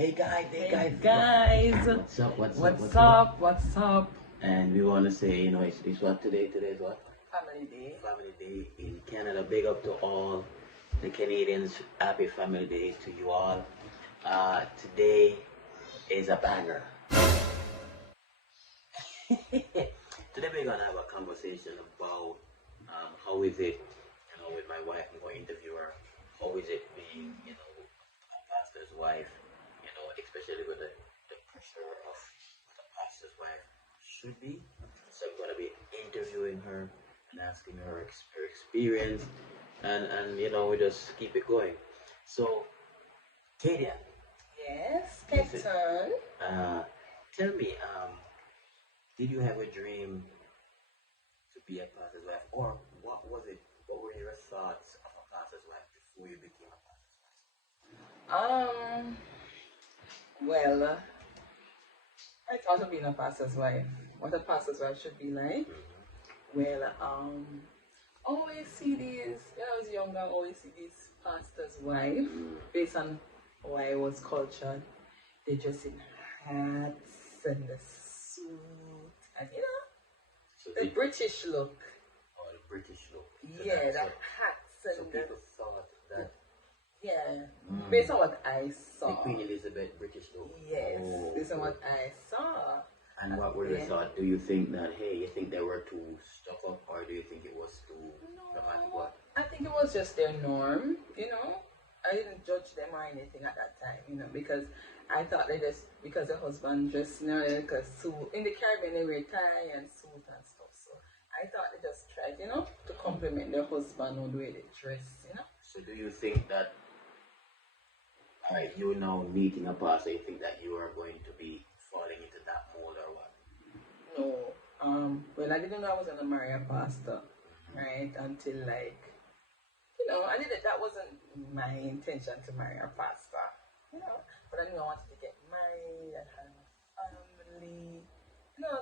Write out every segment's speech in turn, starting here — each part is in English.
Hey guys, guys, what's up? What's up? And we want to say, it's what today? Today is what? Family Day. Family Day in Canada. Big up to all the Canadians. Happy Family Day to you all. Today is a banger. Today we're gonna have a conversation about how is it, with my wife. I'm going to interview her. How is it being, a pastor's wife? Especially with the pressure of what a pastor's wife should be. So I'm gonna be interviewing her and asking her her experience, and we just keep it going. So, Kadian, Yes, listen, Captain. tell me, did you have a dream to be a pastor's wife, or what was it? What were your thoughts of a pastor's wife before you became a pastor's wife? Um, well, I thought of being a pastor's wife. What a pastor's wife should be like. Well, always see these. When I was younger, I always see these pastor's wife based on how I was cultured. They dress in hats and the suit, and So the British look. the British look. So Yeah, the so, hats so and people thought that yeah, based on what I the saw. Queen Elizabeth British look. Yes, Oh, based on okay. what I saw. And what were your thoughts? Do you think that, hey, you think they were too stuck up, or do you think it was too dramatic? No, What? I think it was just their norm. I didn't judge them or anything at that time. Because I thought they just because the husband dressed like a suit in the Caribbean they wear tie and suit and stuff. So I thought they just tried, to compliment their husband on the way they dress. So do you think that, all right, you're now meeting a pastor, you think that you are going to be falling into that mold or what? No. Well, I didn't know I was gonna marry a pastor, right? Until I didn't. That wasn't my intention to marry a pastor, But I knew I wanted to get married and have a family,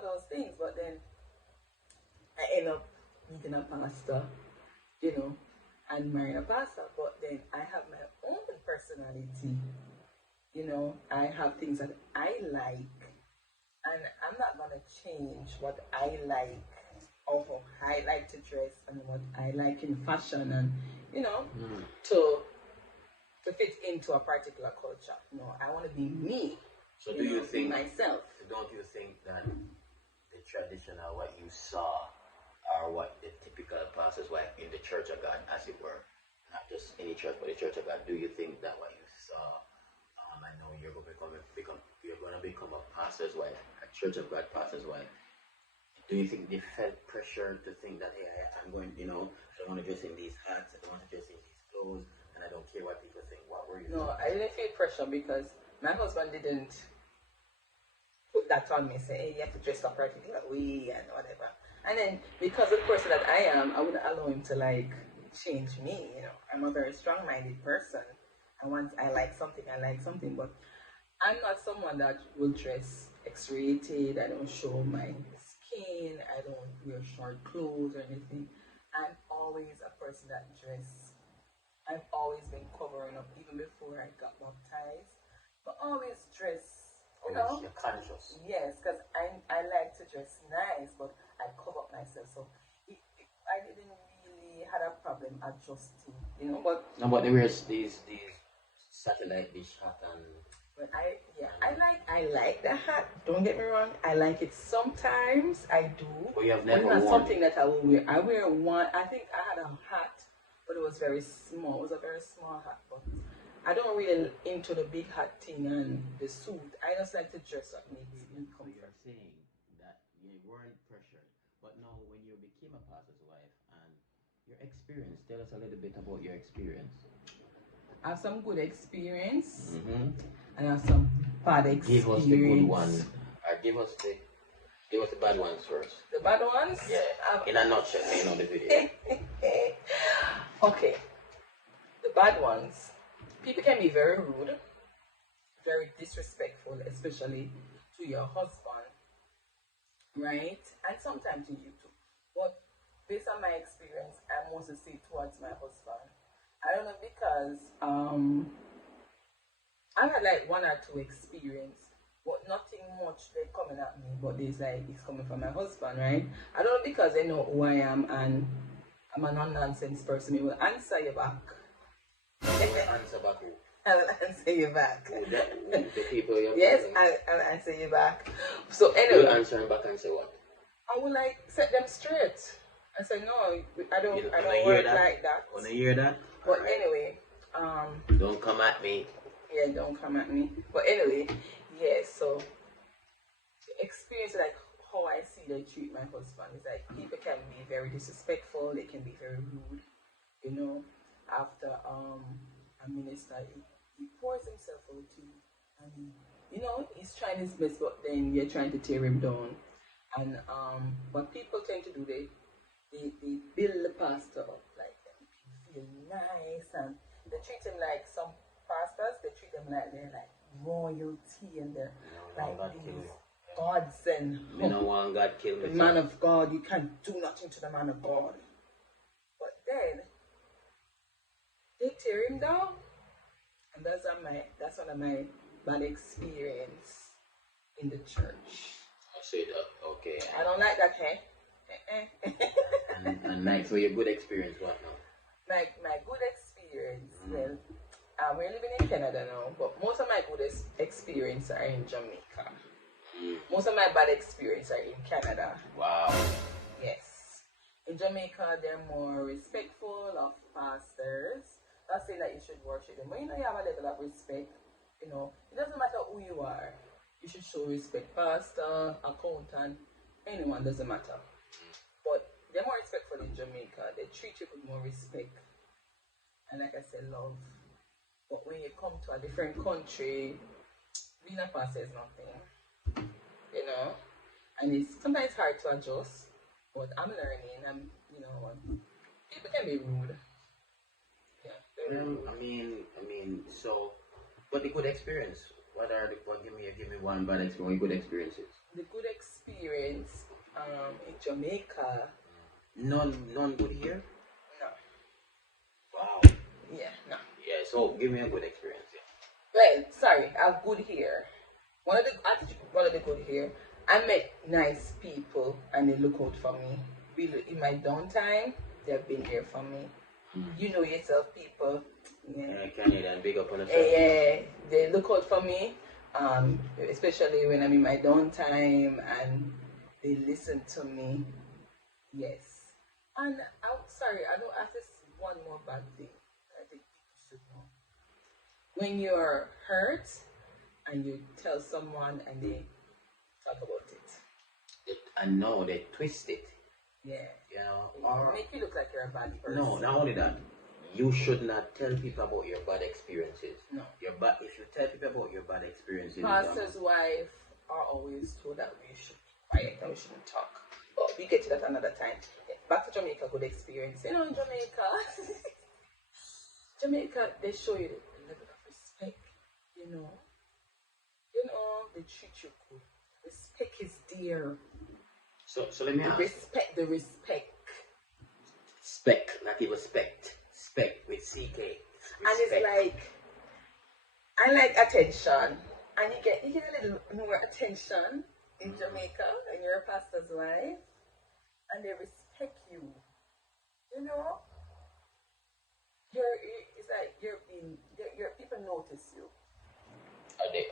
those things. But then I end up meeting a pastor, and marrying a pastor. But then I have my own personality, I have things that I like, and I'm not gonna change what I like or how I like to dress and what I like in fashion and to fit into a particular culture. No, I want to be me. So do you think, myself? don't you think that the traditional, what you saw, or what the typical pastor's wife in the Church of God, as it were, not just any church, but the Church of God, do you think that what you saw, I know you're going to become a pastor's wife, a Church of God pastor's wife. Do you think they felt pressure to think that, hey, I'm going, I don't want to dress in these hats, I don't want to dress in these clothes, and I don't care what people think? What were you No, thinking? I didn't feel pressure because my husband didn't put that on me, say, hey, you have to dress a particular way and whatever. And then because of the person that I am, I wouldn't allow him to change me. I'm a very strong-minded person, and once I like something, I like something. But I'm not someone that will dress X-rated. I don't show my skin. I don't wear short clothes or anything. I'm always a person that dress. I've always been covering up even before I got baptized. But always dress, You're conscious. Yes, because I like to dress nice, but I cover up myself. So I didn't really had a problem adjusting, But No, but there were these satellite dish hat and but I like the hat. Don't get me wrong. I like it sometimes. I do. but you have But it's never not worn something it. that I will wear. I wear one. I think I had a hat, but it was very small. It was a very small hat. But I don't really into the big hat thing and the suit. I just like to dress up, makes me So comfortable. you're saying that you weren't pressured, but now when you became a pastor's wife and your experience, tell us a little bit about your experience. I have some good experience Mm-hmm. and I have some bad Give us experience. the good one, or give us the bad ones first. The bad ones? Yeah. In a nutshell, the video. Okay. The bad ones. People can be very rude, very disrespectful, especially to your husband, right? And sometimes to you too. But based on my experience, I mostly see towards my husband. I don't know because I've had like one or two experience, but nothing much they coming at me. But there's like it's coming from my husband, right? I don't know because they know who I am and I'm a non-nonsense person. He will answer you back. Answer back who? I will answer you back. The people you're Yes, calling? I'll answer you back. So You'll anyway, answer him back and say what? I will like set them straight. I said no, I don't. You I wanna don't hear work that? like that. Wanna hear that? But Alright. anyway, Don't come at me. yeah, don't come at me. But anyway, yeah. So the experience like how I see they treat my husband is like people can be very disrespectful. They can be very rude. You know, after a minister, he pours himself out to you, and you know he's trying his best, but then you're trying to tear him down. And what people tend to do, they build the pastor up like them feel nice, and they treat him like some pastors. They treat them like they're like royalty, and they're No, like God these kill you. gods and Me no want God kill me. the man of God. You can't do nothing to the man of God. But then they tear him down, and that's one of my bad experience in the church. I say that, okay. I don't like that, hey? And like, so your good experience, what now? My good experience, well, we're living in Canada now, but most of my good experience are in Jamaica. Most of my bad experience are in Canada. Wow. Yes. In Jamaica, they're more respectful of pastors. Not saying that you should worship them, but you know you have a level of respect. You know, it doesn't matter who you are. You should show respect. Pastor, accountant, anyone, doesn't matter. But they're more respectful in Jamaica. They treat you with more respect. And like I said, love. But when you come to a different country, being a pastor is nothing. You know? And it's sometimes hard to adjust. But I'm learning. You know, people can be rude. Yeah. I mean, so, but the good experience. Give me one bad experience, good experiences. The good experience in Jamaica. None good here? No. Wow. Yeah, no. Yeah, so give me a good experience. Well, sorry, I have good here. One of the good here. I met nice people and they look out for me. Really, in my downtime, they've been there for me. You know yourself, people. Yeah, Kadian, big up on the Yeah, they look out for me. Especially when I'm in my downtime and they listen to me. Yes. And I'm sorry, I don't have this one more bad thing I think people should know. When you're hurt and you tell someone and they talk about it. And no, they twist it. Yeah. You know, Or make you look like you're a bad person. no, not only that. You should not tell people about your bad experiences. No. If you tell people about your bad experiences, Pastor's wife are always told that we should be quiet and we shouldn't talk. But we get to that another time. Back to Jamaica, good experience. You know, in Jamaica, they show you the level of respect. You know, they treat you good. Respect is dear. So let me ask. The respect. Spec, not even spect. Spec with CK. Respect. And it's like, I like attention. And you get a little more attention in Jamaica and you're a pastor's wife. And they respect you. You know? It's like people notice you.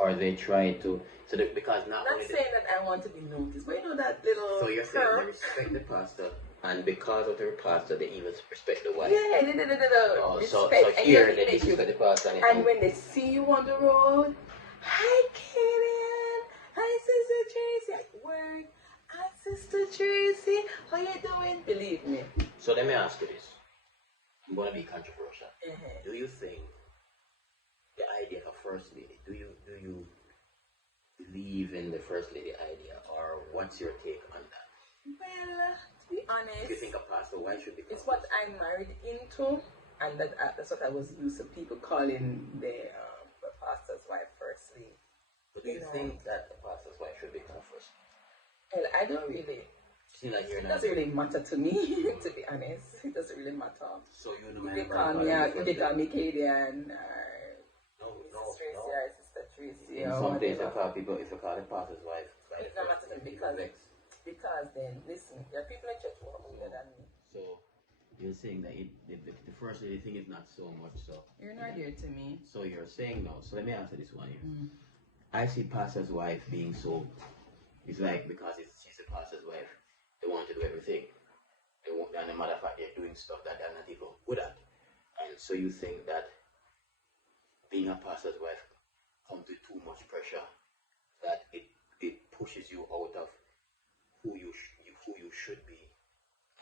Or they try to, because not Not only saying that I want to be noticed, but you know that little. so you're saying they respect the pastor, and because of their pastor, they even respect the wife. Yeah, the So respect. here they disrespect the pastor. And when they see you on the road, hi Kadian, hi Sister Tracy, like, word, hi Sister Tracy, how you doing? Believe me. So let me ask you this. I'm gonna be controversial. Mm-hmm. Do you think the idea of a first lady? Do you believe in the first lady idea, or what's your take on that? Well, to be honest, Do you think a pastor wife should be? it's what I'm married into, and that's what I was used to people calling the pastor's wife first lady. But do you think that the pastor's wife should become first? Well, I don't really. It doesn't really matter to me, to be honest. It doesn't really matter. So you know, If they call me Kadian, no, house, Tracy no? or Sister Tracy In or some places, whatever. if you call the pastor's wife, like It's not matter because then listen, there are people in church who are older than me. So you're saying that the first lady thing is not so much so. You're not dear to me. So you're saying no. So let me answer this one here. Mm. I see pastor's wife being so. It's like because she's a pastor's wife, they want to do everything. They want, and a matter of fact, they're doing stuff that they're not even good at. And so you think that being a pastor's wife comes with too much pressure, that it pushes you out of who you should be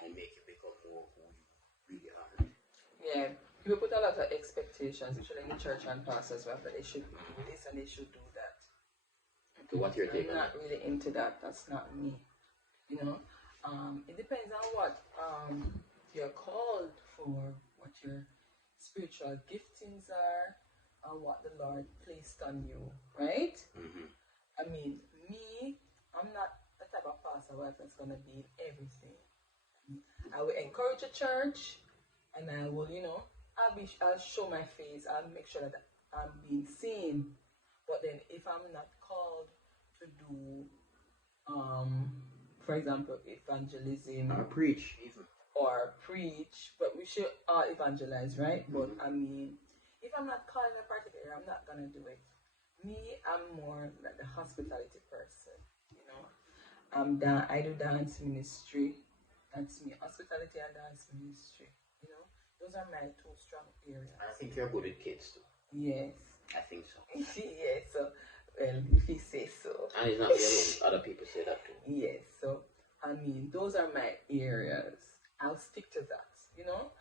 and make you become more who you really are. Yeah, people put a lot of expectations, especially in the church and pastors, that they should do this and they should do that. So what's your take I'm on not that? really into that. That's not me. You know, it depends on what you're called for, what your spiritual giftings are, and what the Lord placed on you, right? Mm-hmm. I mean, me, I'm not the type of pastor wife that's gonna be in everything. I will encourage a church, and I will, I'll show my face. I'll make sure that I'm being seen. But then, if I'm not called to do, for example, evangelism Or preach, even. or preach, but we should all evangelize, right? But I mean, if I'm not called in a particular area, I'm not gonna do it. Me, I'm more like the hospitality person, you know. I do dance ministry. That's me. Hospitality and dance ministry. You know, those are my two strong areas. I think you're good with kids too. Yes. I think so. Yes. So, well, if you say so. And it's not me alone. Other people say that too. Yes. So, I mean, those are my areas. I'll stick to that. You know.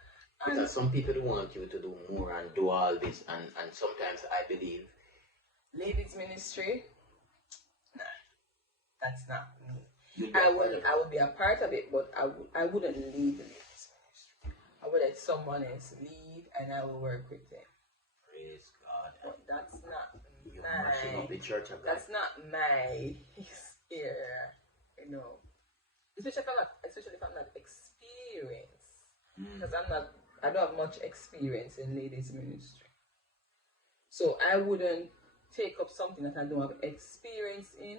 And Because some people want you to do more and do all this, and sometimes I believe. Ladies ministry. Nah, that's not me. You'd I would be a part of it, but I wouldn't lead the ladies ministry. I would let someone else lead, and I will work with them. Praise God. But that's not You're mashing up the church of God. That's not my area, you know. Especially if I'm not experienced, because I don't have much experience in ladies ministry. So I wouldn't take up something that I don't have experience in.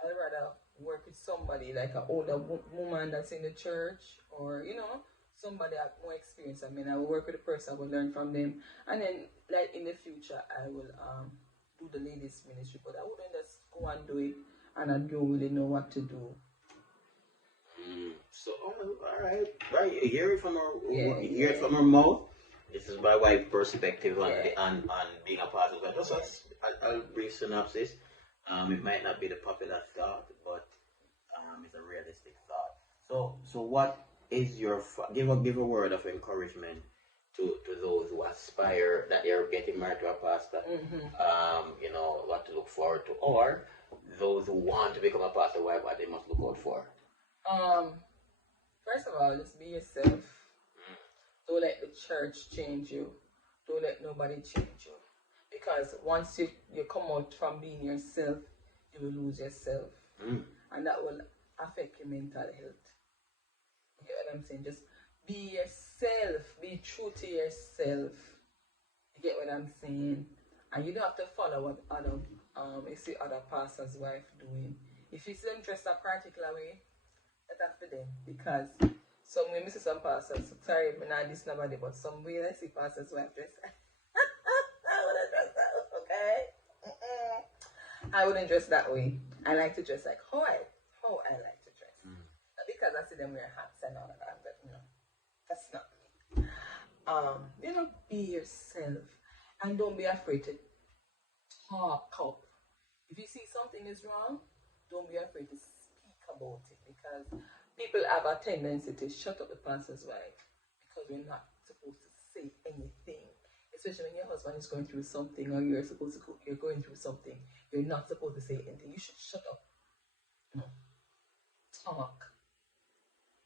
I'd rather work with somebody like an older woman that's in the church, or somebody that more experience. I mean, I will work with the person, I will learn from them, and then like in the future I will do the ladies ministry. But I wouldn't just go and do it and I don't really know what to do. So all right, you hear it from her mouth. This is my wife's perspective on being a part of that. I'll brief synopsis. It might not be the popular thought, but it's a realistic thought. So what is your give a word of encouragement to those who aspire that they're getting married to a pastor? What to look forward to, or those who want to become a pastor, what they must look out for. First of all, just be yourself. Don't let the church change you. Don't let nobody change you. Because once you come out from being yourself, you will lose yourself. And that will affect your mental health. You get what I'm saying? Just be yourself. Be true to yourself. You get what I'm saying? And you don't have to follow what other pastors' wife doing. If you see them dressed a particular way, that's for them. Because some way, I see some pastors, sorry, I'm not this nobody, but some way I see pastors' wife dress. I wouldn't dress that way, okay? I wouldn't dress that way. I like to dress like how I like to dress. Not because I see them wear hats and all of that, but that's not me. Be yourself. And don't be afraid to talk up. If you see something is wrong, don't be afraid to speak about it, because people have a tendency to shut up the pastor's wife because we're not supposed to say anything. Especially when your husband is going through something, or you're going through something, you're not supposed to say anything. You should shut up. Talk.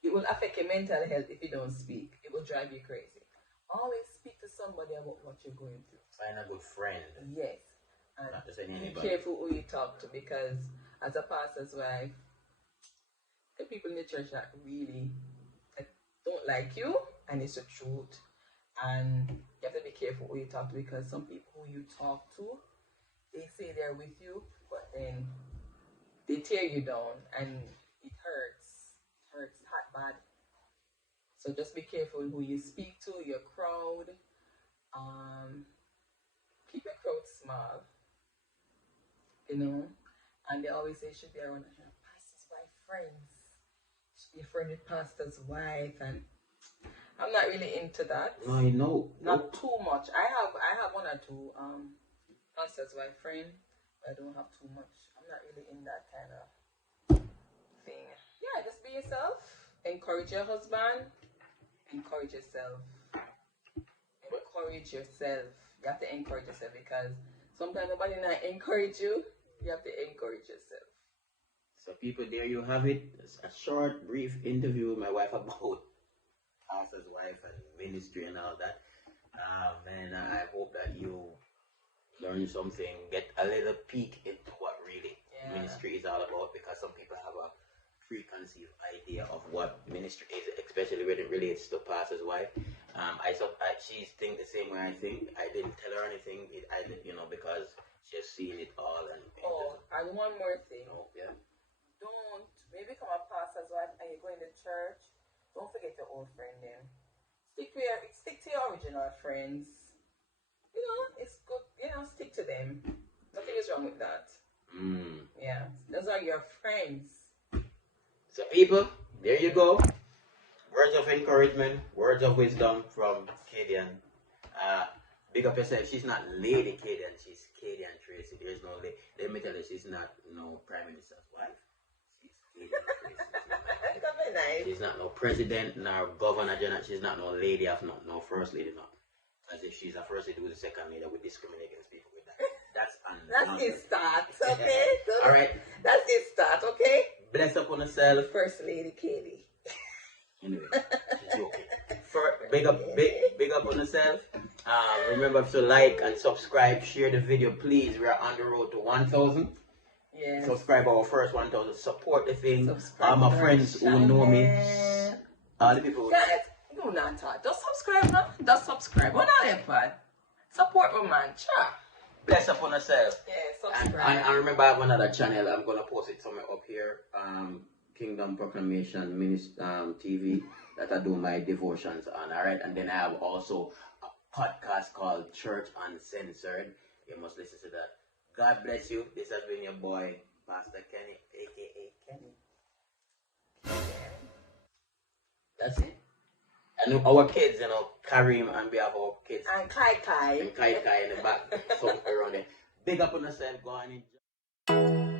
It will affect your mental health if you don't speak. It will drive you crazy. Always speak to somebody about what you're going through. Find a good friend. Yes. And not just any be anybody. careful who you talk to, because as a pastor's wife, the people in the church that really don't like you, and it's the truth. And you have to be careful who you talk to, because some people who you talk to, they say they're with you, but then they tear you down and it hurts. It hurts hot bad. So just be careful who you speak to, your crowd. Um, Keep your crowd small, you know. And they always say you should be around your pastor's wife friends. Should be a friend with pastor's wife, and I'm not really into that. No, I know. Not too much. I have one or two pastor's wife friend, but I don't have too much. I'm not really in that kind of thing. Yeah, just be yourself. Encourage your husband. Encourage yourself. Encourage yourself. You have to encourage yourself because sometimes nobody not encourage you. You have to encourage yourself. So people, there you have it. It's a short, brief interview with my wife about pastor's wife and ministry and all that. Man, I hope that you learn something, get a little peek into what really ministry is all about, because some people have a preconceived idea of what ministry is, especially when it relates to pastor's wife. She thinks the same way I think. I didn't tell her anything, because she's seen it all. And one more thing. Oh, yeah. Don't, when you become a pastor's wife and you're going to church, don't forget your old friend then. Stick to your original friends. You know, it's good. You know, stick to them. Nothing is wrong with that. Yeah, those are your friends. So people, there you go. Words of encouragement, words of wisdom from Kadian. Big up yourself. She's not Lady Kadian, she's Kadian Tracy. There's no lady. Let me tell you, she's not no Prime Minister's wife. She's Kadian Tracy. Nice. She's not no president, nor governor general. She's not no lady of no first lady, no. As if she's a first lady with a second lady, we discriminate against people with that. That's his start, okay? Alright. That's his start, okay? Bless up on herself. First Lady Katie. Anyway, she's joking. Big up on yourself. Remember to like and subscribe, share the video, please. We are on the road to 1,000. Yes. Subscribe our first 1,000. Support the thing. Subscribe All my friends who know me. All the people. Guys, do not talk. Just subscribe now. Just subscribe. What are they for? Support my man. Sure. Bless up on yourself. Yeah, subscribe. And remember, I have another channel. I'm gonna post it somewhere up here. Kingdom Proclamation TV, that I do my devotions on. Alright, and then I have also a podcast called Church Uncensored. You must listen to that. God bless you. This has been your boy, Pastor Kenny, aka Kenny. That's it. And our kids, Kareem on behalf of our kids. And Kai Kai. And Kai Kai in the back, somewhere around there. Big up on yourself, go on and enjoy.